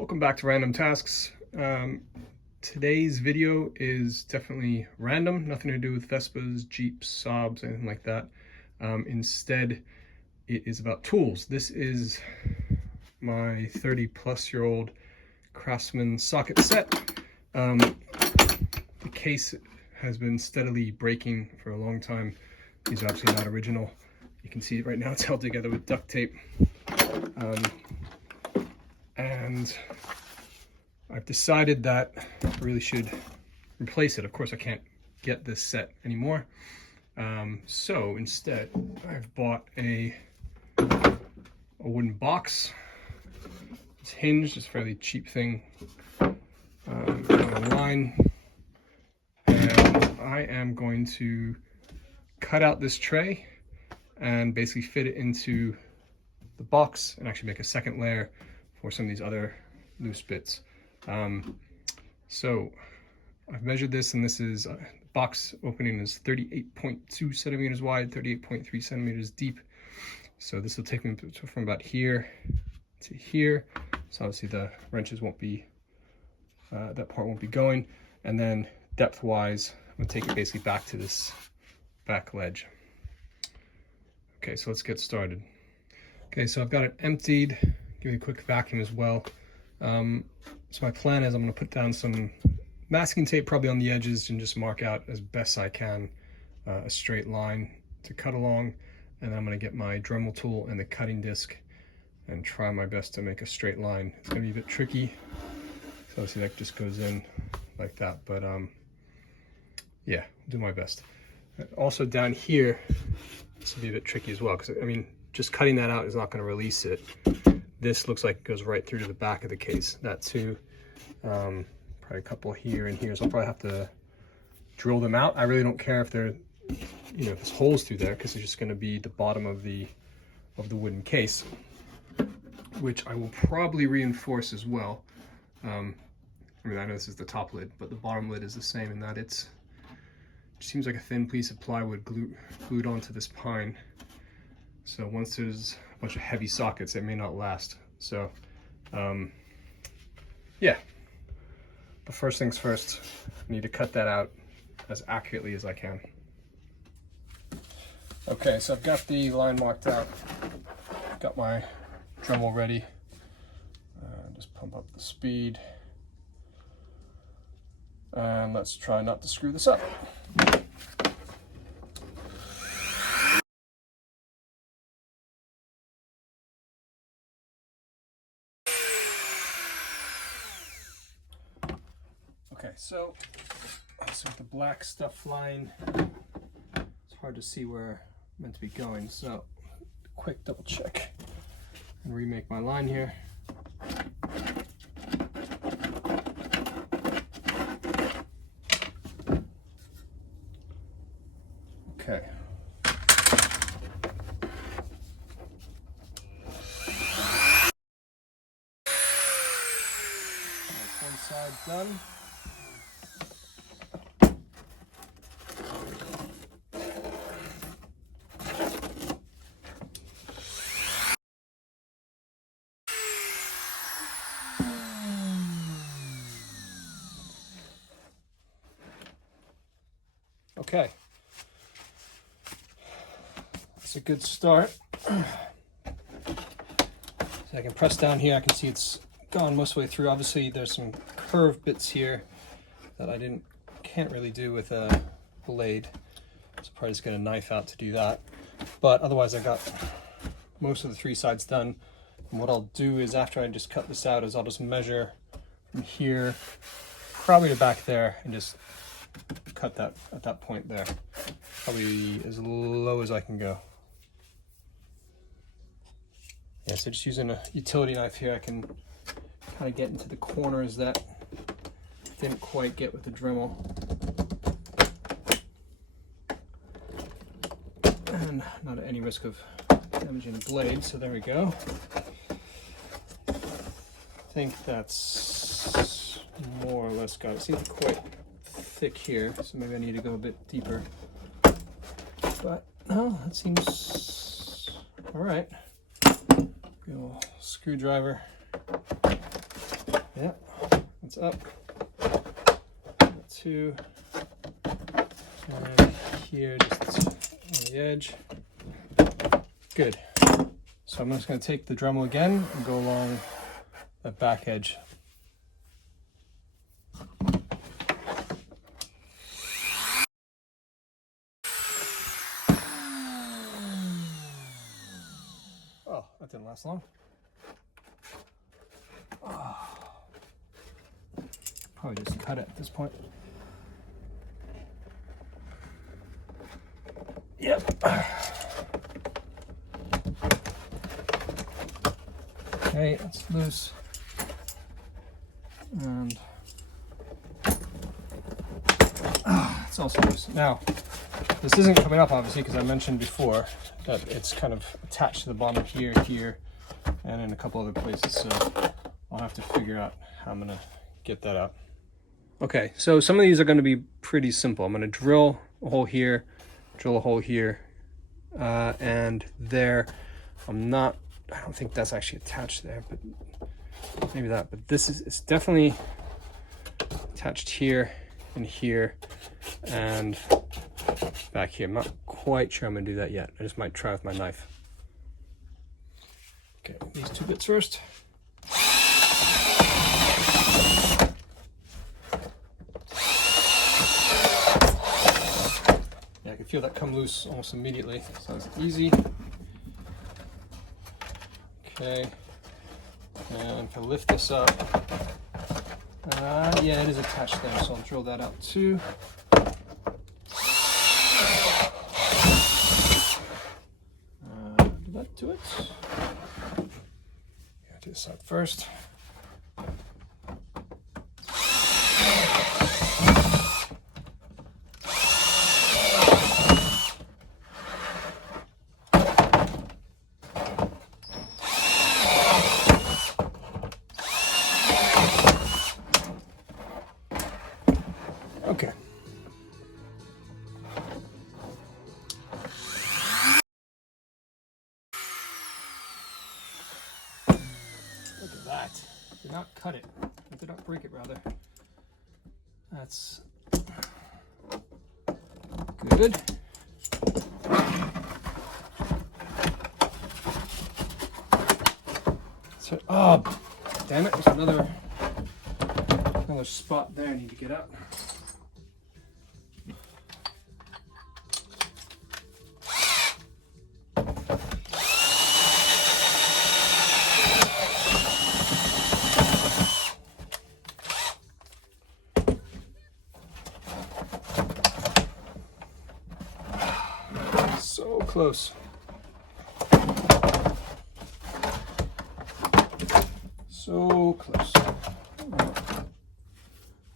Welcome back to Random Tasks. Today's video is definitely random, nothing to do with Vespas, Jeeps, Saabs, anything like that. Instead, it is about tools. This is my 30-plus-year-old Craftsman socket set. The case has been steadily breaking for a long time. These are absolutely not original. You can see it right now, it's held together with duct tape. And I've decided that I really should replace it. Of course, I can't get this set anymore. So instead, I've bought a wooden box. It's hinged, it's a fairly cheap thing online. And I am going to cut out this tray and basically fit it into the box and actually make a second layer for some of these other loose bits. So I've measured this, and this is box opening is 38.2 centimeters wide, 38.3 centimeters deep. So this will take me from about here to here. So obviously the wrenches won't be, that part won't be going. And then depth wise, I'm gonna take it basically back to this back ledge. Okay, so let's get started. Okay, so I've got it emptied. Give you a quick vacuum as well. So my plan is I'm going to put down some masking tape probably on the edges and just mark out as best I can a straight line to cut along. And then I'm going to get my Dremel tool and the cutting disc and try my best to make a straight line. It's going to be a bit tricky. So obviously that just goes in like that, but yeah, I'll do my best. Also down here, this will be a bit tricky as well, because I mean, just cutting that out is not going to release it. This looks like it goes right through to the back of the case. That too, probably a couple here and here, so I'll probably have to drill them out. I really don't care if they're, if there's holes through there, because it's just going to be the bottom of the wooden case, which I will probably reinforce as well. I mean, I know this is the top lid, but the bottom lid is the same in that it seems like a thin piece of plywood glued onto this pine. So once there's a bunch of heavy sockets, it may not last. So yeah, but first things first, I need to cut that out as accurately as I can. Okay, so I've got the line marked out, got my Dremel ready. Just pump up the speed, and let's try not to screw this up. Okay, so with the black stuff flying, it's hard to see where I'm meant to be going. So quick double check and remake my line here. Okay. One side done. Okay, that's a good start. So I can press down here, I can see it's gone most of the way through. Obviously there's some curved bits here that I can't really do with a blade. So probably just get a knife out to do that. But otherwise I got most of the three sides done. And what I'll do is, after I just cut this out, is I'll just measure from here, probably to back there, and just cut that at that point there, probably as low as I can go. Yeah, so just using a utility knife here, I can kind of get into the corners that didn't quite get with the Dremel, and not at any risk of damaging the blade. So there we go. I think that's more or less got it. Seems quite thick here, so maybe I need to go a bit deeper, but no, that seems all right. Good old screwdriver. Yeah, it's up. 2. And here, just on the edge. Good. So I'm just going to take the Dremel again and go along the back edge. Oh, that didn't last long. Oh. Probably just cut it at this point. Yep. Okay, it's loose. And it's also loose. Now, this isn't coming up obviously because I mentioned before that it's kind of attached to the bottom here, here, and in a couple other places. So I'll have to figure out how I'm gonna get that out. Okay, so some of these are gonna be pretty simple. I'm gonna drill a hole here, drill a hole here, and there. I don't think that's actually attached there, but maybe that. But this is, it's definitely attached here and here and back here. I'm not quite sure I'm gonna do that yet. I just might try with my knife. Okay, these 2 bits first. Yeah, I can feel that come loose almost immediately, so it's easy. Okay, and if I lift this up, yeah, it is attached there, so I'll drill that out too. Do that to it. Yeah, do this side first. Okay. Look at that. Did not cut it. Did not break it, rather. That's good. So, oh, damn it! There's another spot there I need to get out. So close. So close.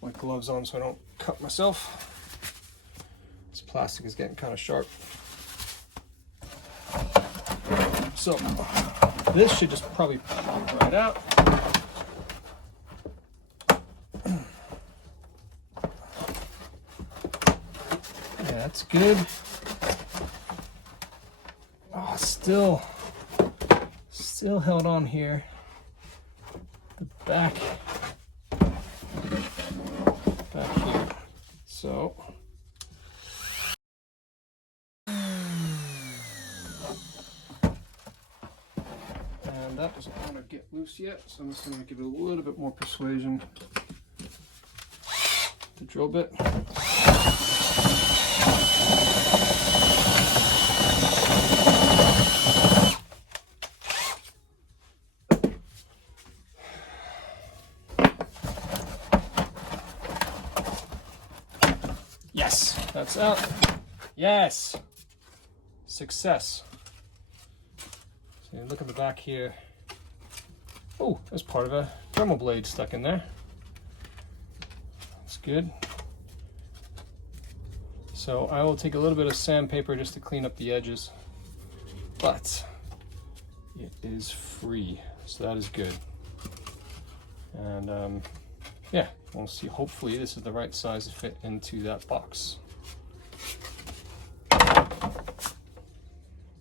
My gloves on so I don't cut myself. This plastic is getting kind of sharp. So this should just probably pop right out. Yeah, that's good. Oh, still held on here. The back here. So and that doesn't want to get loose yet, so I'm just going to give it a little bit more persuasion. The drill bit. Yes, that's out. Yes, success. So you look at the back here. Oh, there's part of a Dremel blade stuck in there. That's good. So I will take a little bit of sandpaper just to clean up the edges, but it is free, so that is good. And yeah, we'll see. Hopefully this is the right size to fit into that box.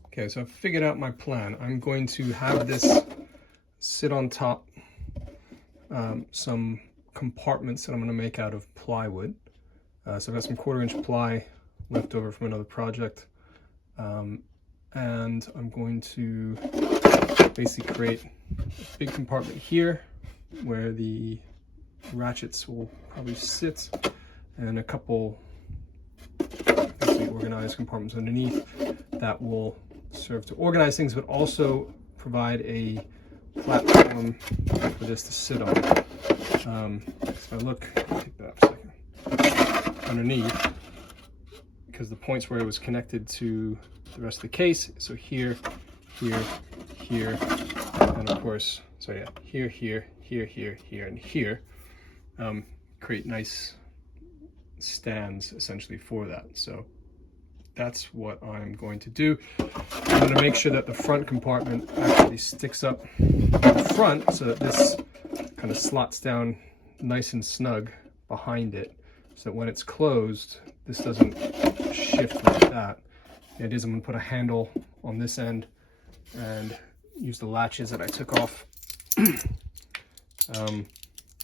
Okay, so I've figured out my plan. I'm going to have this sit on top some compartments that I'm going to make out of plywood. So I've got some 1/4-inch ply left over from another project, and I'm going to basically create a big compartment here where the ratchets will probably sit, and a couple basically organized compartments underneath that will serve to organize things, but also provide a platform for this to sit on. So I look, take that for a second, underneath, because the points where it was connected to the rest of the case, so here, here, here, and of course, so yeah, here, here, here, here, here, and here, create nice stands essentially for that. So that's what I'm going to do. I'm going to make sure that the front compartment actually sticks up in the front so that this kind of slots down nice and snug behind it, so that when it's closed, this doesn't shift like that. The idea is I'm going to put a handle on this end and use the latches that I took off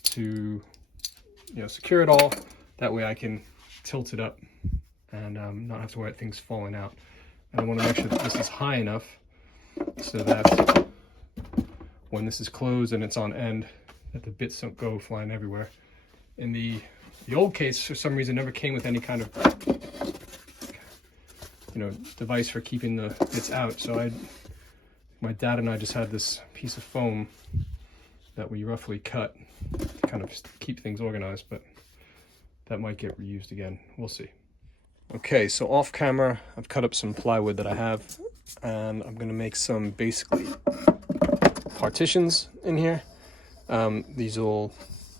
to secure it all. That way I can tilt it up and not have to worry about things falling out. And I want to make sure that this is high enough so that when this is closed and it's on end, that the bits don't go flying everywhere. In the old case, for some reason, never came with any kind of device for keeping the bits out. So my dad and I just had this piece of foam that we roughly cut to kind of keep things organized, but that might get reused again. We'll see. Okay, so off camera, I've cut up some plywood that I have, and I'm gonna make some basically partitions in here. These will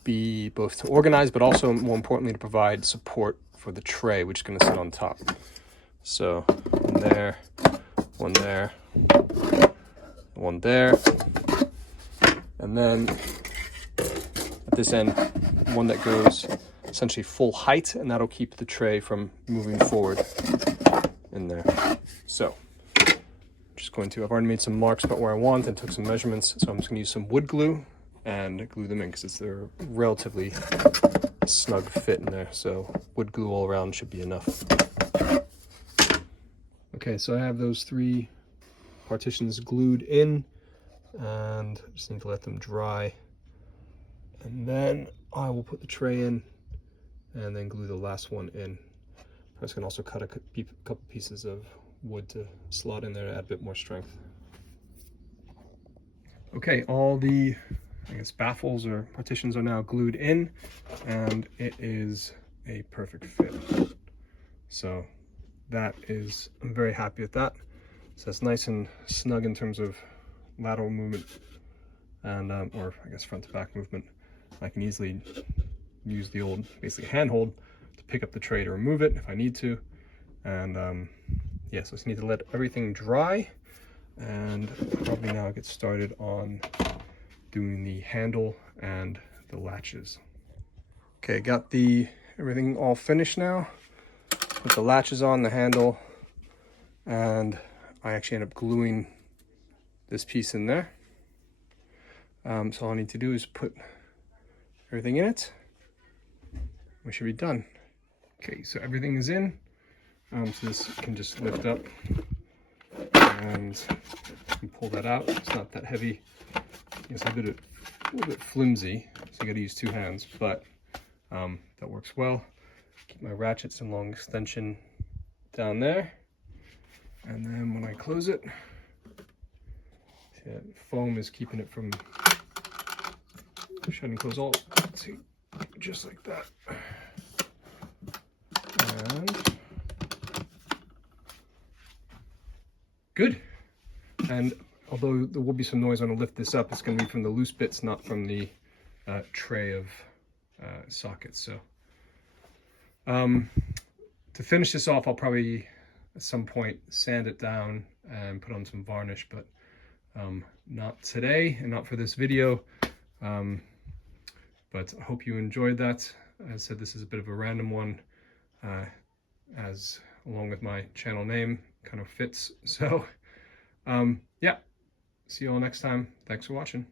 be both to organize, but also more importantly to provide support for the tray, which is gonna sit on top. So one there, one there, one there, and then at this end, one that goes essentially full height, and that'll keep the tray from moving forward in there. So I'm just going to, I've already made some marks about where I want and took some measurements, so I'm just gonna use some wood glue and glue them in because they're relatively snug fit in there. So wood glue all around should be enough. Okay, so I have those 3 partitions glued in, and I just need to let them dry. And then I will put the tray in and then glue the last one in. I was going to also cut a couple pieces of wood to slot in there to add a bit more strength. Okay, all the, baffles or partitions are now glued in, and it is a perfect fit. So that is, I'm very happy with that. So it's nice and snug in terms of lateral movement and, or I guess front to back movement. I can easily use the old basically handhold to pick up the tray to remove it if I need to. And yeah, so I just need to let everything dry, and probably now get started on doing the handle and the latches. Okay, got everything all finished now. Put the latches on, the handle, and I actually end up gluing this piece in there. So all I need to do is put everything in it. We should be done. Okay, so everything is in. So this can just lift up and you can pull that out. It's not that heavy. It's a little bit flimsy, so you got to use 2 hands, but that works well. Keep my ratchets and long extension down there, and then when I close it, see that foam is keeping it from shutting and close all. See, just like that. And good. And although there will be some noise when I lift this up, it's going to be from the loose bits, not from the tray of sockets. So to finish this off, I'll probably at some point sand it down and put on some varnish, but not today and not for this video. But I hope you enjoyed that. As I said, this is a bit of a random one, as along with my channel name kind of fits. So yeah, see you all next time. Thanks for watching.